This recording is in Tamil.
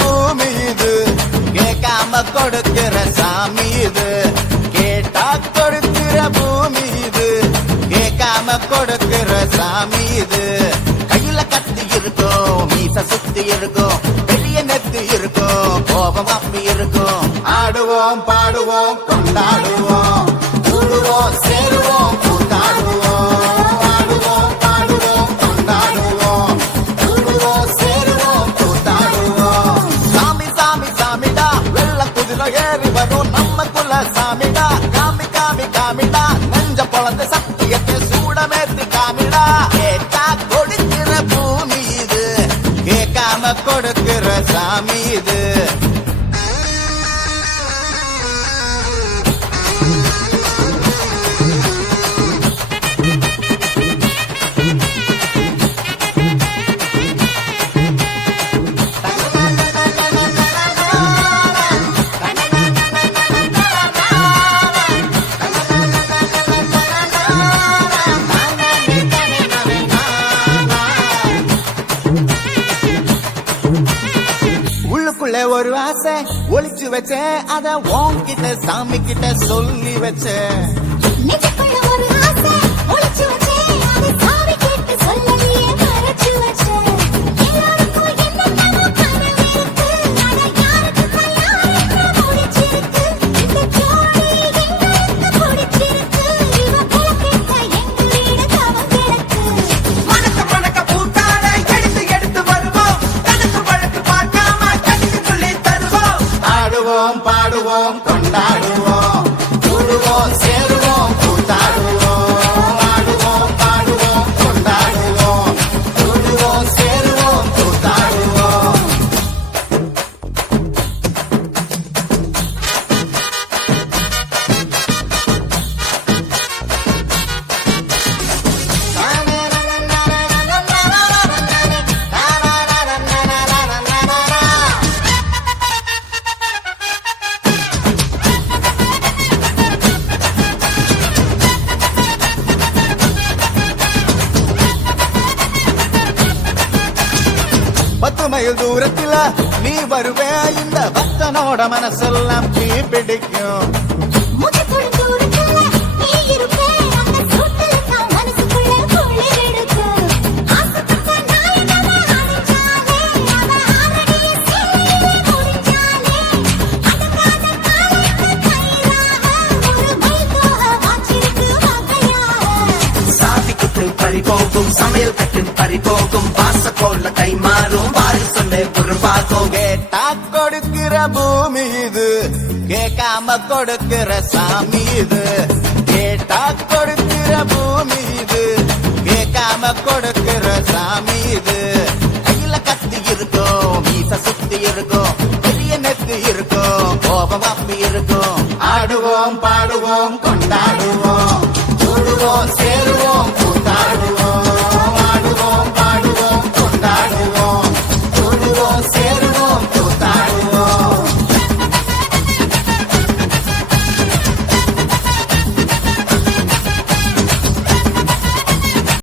பூமி இது, கேட்காம கொடுக்கிற சாமி இது. கேட்டா கொடுக்கிற பூமி இது, கேட்காம கொடுக்கிற சாமி இது. கையில கத்தி இருக்கும், மீச சுத்தி இருக்கும், பெரிய நெத்து இருக்கும், கோபம் அப்பி இருக்கும். ஆடுவோம் பாடுவோம் கொண்டாடுவோம், கூடுவோம் சேருவோம் கூத்தாடுவோம். ஆடுவோம் பாடுவோம் கொண்டாடுவோம், கூடுவோம் சேருவோம் கூத்தாடுவோம். சாமி சாமி சாமிடா, வெள்ள குதிரை ஏறி வரும் நம்ம குல சாமிடா. காமி காமி காமிடா, நெஞ்ச பொழந்த சத்தியத்தை சூடமேத்தி காமிடா. கேட்டா கொடுக்கிற பூமி இது, கேட்காம கொடுக்கிற சாமி இது. உள்ளுக்குள்ள ஒரு ஆசை ஒளிச்சு வச்சேன், அத உன்கிட்ட சாமி கிட்ட சொல்லி வச்சேன். நெஞ்சுக்குள்ள ஒரு ஆசை ஒளிச்சு வச்சேன், அதை சாமி கிட்ட சொல்லலையே மறைச்சு வச்சேன். எல்லாருக்கும் என்னென்னமோ கனவு இருக்கு, ஆனா யாருக்கு கல்யாணம் முடிச்சிருக்கு. இந்த ஜோடி எங்களுக்கு பிடிச்சிருக்கு, இவ கிழக்கிட்ட எங்க வீடு தவம் கிடக்கு. மணக்க மணக்க பூத்தாட எடுத்து எடுத்து வருவோம், கணக்கு வழக்கு பார்க்காம கணக்கு சொல்லி தருவோம். ஆடுவோம் பாடுவோம் கொண்டாடுவோம், கூடுவோம் சேருவோம் கூத்தாடுவோம். ஆடுவோம் பாடுவோம் கொண்டாடுவோம், கூடுவோம் சேருவோம் கூத்தாடுவோம். பத்து மைல் தூரத்துல நீ வருவே, இந்த பக்தனோட மனசெல்லாம் தீ பிடிக்கும். மூச்சுக்குள்ள தூரத்துல நீ இருப்பே, அந்த சூட்டுல தான் மனசுக்குள்ள குளிர் எடுக்கு. ஆசைப்பட்ட நாயகனை அடைஞ்சாலே, அவ ஆரடிய சீலையிலே முடிஞ்சாலே. அடங்காத காலத்து கயிறாக, ஒரு மைல்கோக வாஞ்சிருக்கு வகையாக. சாதி குத்து பறி போகும், சமையல் கட்டு பறி போகும், வாச கோல கை மாறும், வாரி சொல்ல உருவாகும். கேட்டா கொடுக்கிற பூமி இது, கேட்காம கொடுக்கிற சாமி இது. கேட்டா கொடுக்கிற பூமி இது, கேட்காம கொடுக்கிற சாமி இது.